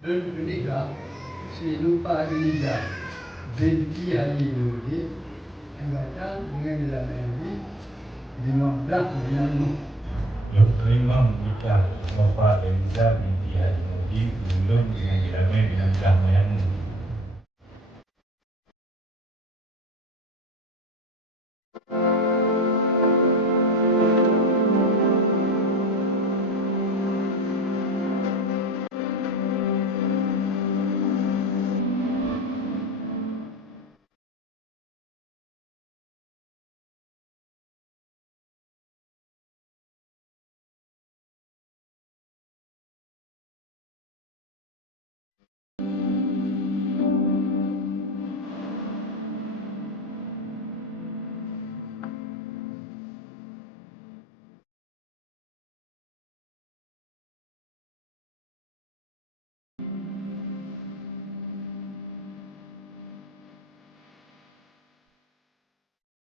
Dan menikah si Lupa Rizal binti Haji Nurdin yang datang dengan zaman ini 15 bulan Dr. Imam nikah Lupa Rizal binti Haji Nurdin belum dengan dilakukan dengan Dahmayang